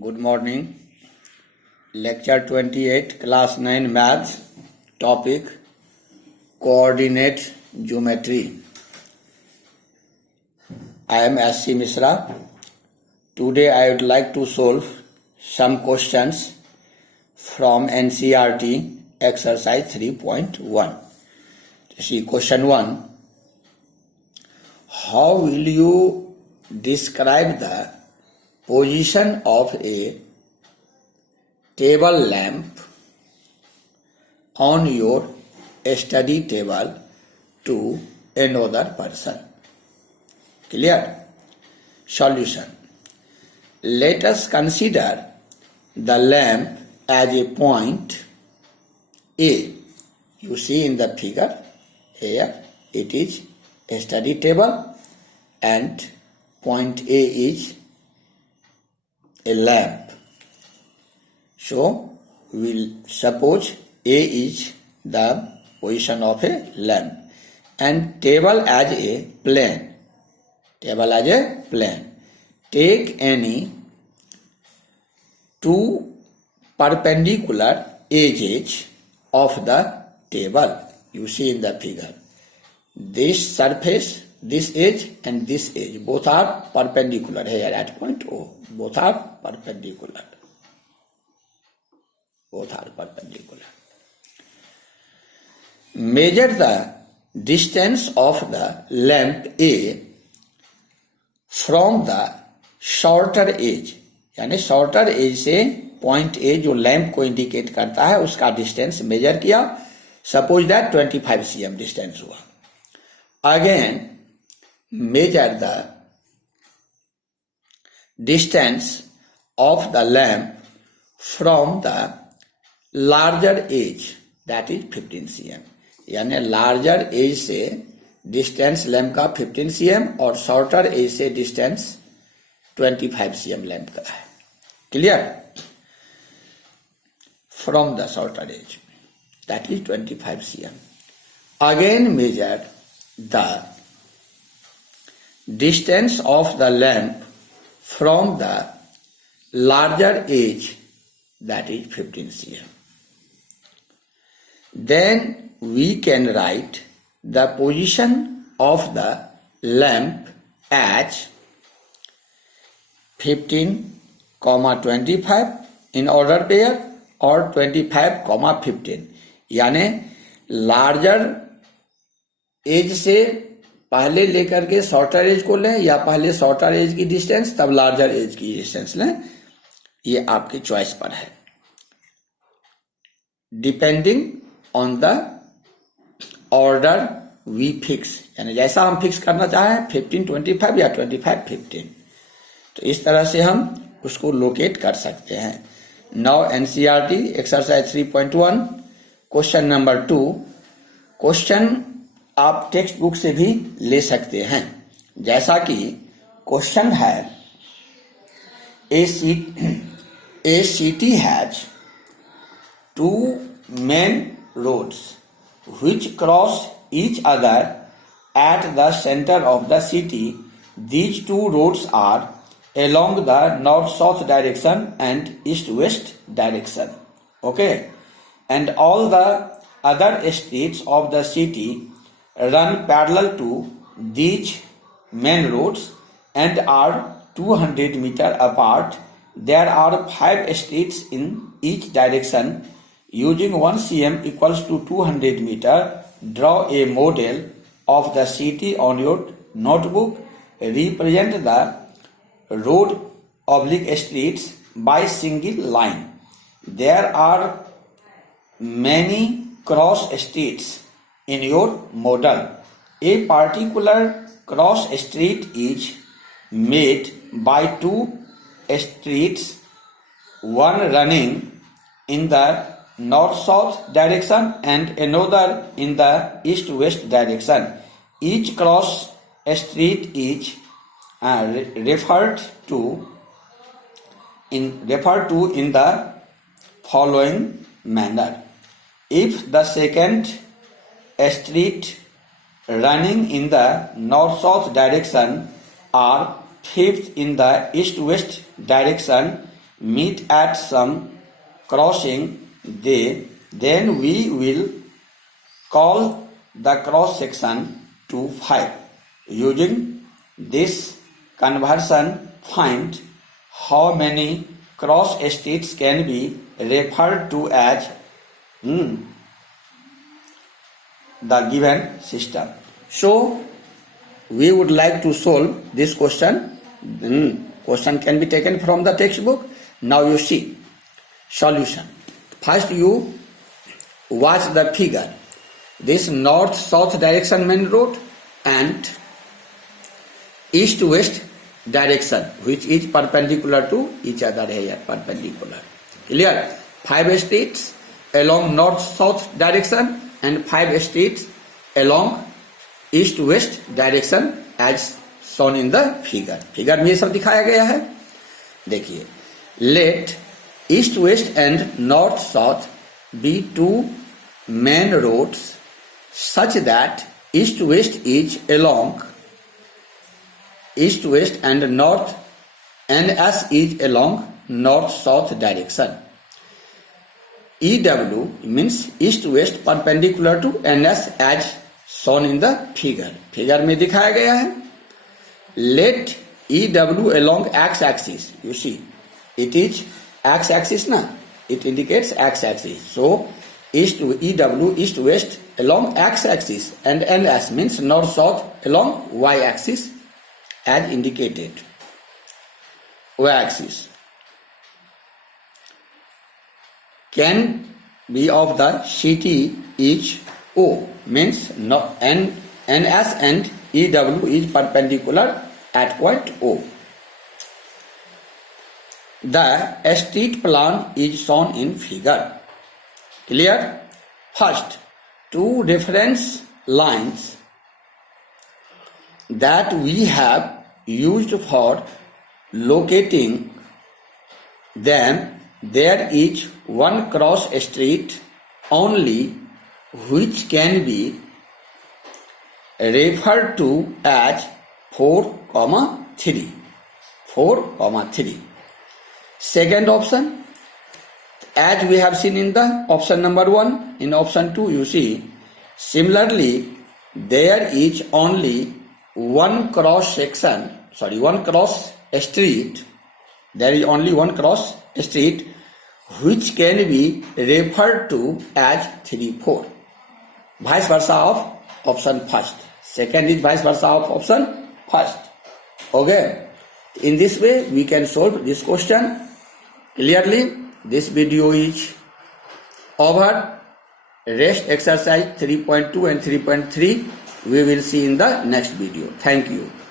Good morning. Lecture 28, Class 9 Maths. Topic Coordinate Geometry. I am S.C. Misra. Today I would like to solve some questions from NCERT exercise 3.1. See question 1. How will you describe the position of a table lamp on your study table to another person? Clear? Solution. Let us consider the lamp as a point A. You see in the figure here it is a study table and point A is a lamp. So we'll suppose A is the position of a lamp and table as a plane. Table as a plane. Take any two perpendicular edges of the table. You see in the figure. This surface, this edge and this edge, both are perpendicular here at point O. Both are perpendicular. Both are perpendicular. Measure the distance of the lamp A from the shorter edge. यानी shorter edge से point A जो lamp को indicate करता है उसका distance measure किया. Suppose that 25 cm distance हुआ. Again measure the distance of the lamp from the larger edge, that is 15 cm. यानी larger edge से डिस्टेंस लैंप का 15 cm और शॉर्टर एज से डिस्टेंस 25 cm लैंप का है. Clear? From the shorter edge, that is 25 cm. Again measure the distance of the lamp from the larger edge, that is 15 cm. Then we can write the position of the lamp as 15, 25 in order pair or 25, 15. यानी larger as से पहले लेकर के shorter as को लें या पहले shorter edge की डिस्टेंस तब लार्जर एज की डिस्टेंस लें. ये आपकी चॉइस पर है, depending on the order we fix. यानी जैसा हम फिक्स करना चाहें 15, 25 या 25, 15, तो इस तरह से हम उसको लोकेट कर सकते हैं. Now NCERT exercise 3.1 question number 2. Question आप टेक्स्ट बुक से भी ले सकते हैं. जैसा कि क्वेश्चन है a city has two main roads which cross each other at the center of the city. These two roads are along the north-south direction and east-west direction. Okay? And all the other streets of the city run parallel to these main roads and are 200 meters apart. There are 5 streets in each direction. Using 1 cm equals to 200 meter, draw a model of the city on your notebook. Represent the road oblique streets by single line. There are many cross streets in your model. A particular cross street is made by 2 streets, one running in the north-south direction and another in the east-west direction. Each cross street is referred to in the following manner. If the second street running in the north-south direction are fifth in the east-west direction, meet at some crossing, then we will call the cross section to 5. Using this conversion, find how many cross streets can be referred to as the given system. So, we would like to solve this question. Question can be taken from the textbook. Now you see solution. First you watch the figure. This north-south direction main road and east-west direction which is perpendicular to each other here, perpendicular. Clear? 5 streets along north-south direction and 5 streets along east-west direction as shown in the figure. Figure में ये सब दिखाया गया है. देखिए, let east-west and north-south be two main roads such that east-west is along east-west and north NS is along north-south direction. EW means east-west perpendicular to NS as shown in the figure. Figure में दिखाया गया है. Let EW along x-axis. You see, it is x-axis na. It indicates x-axis. So, east to EW, east-west along x-axis and NS means north-south along y-axis as indicated. Y-axis can be of the city is O means NS and EW is perpendicular at point O. The street plan is shown in figure. Clear? First, two reference lines that we have used for locating them. There is one cross street only which can be referred to as 4,3. 4,3. Second option, as we have seen in the option number 1, in option 2 you see, similarly there is only one cross street, there is only one cross street which can be referred to as 3, 4. Vice versa of option first. Second is vice versa of option first. Okay. In this way we can solve this question clearly. This video is over. Rest exercise 3.2 and 3.3 we will see in the next video. Thank you.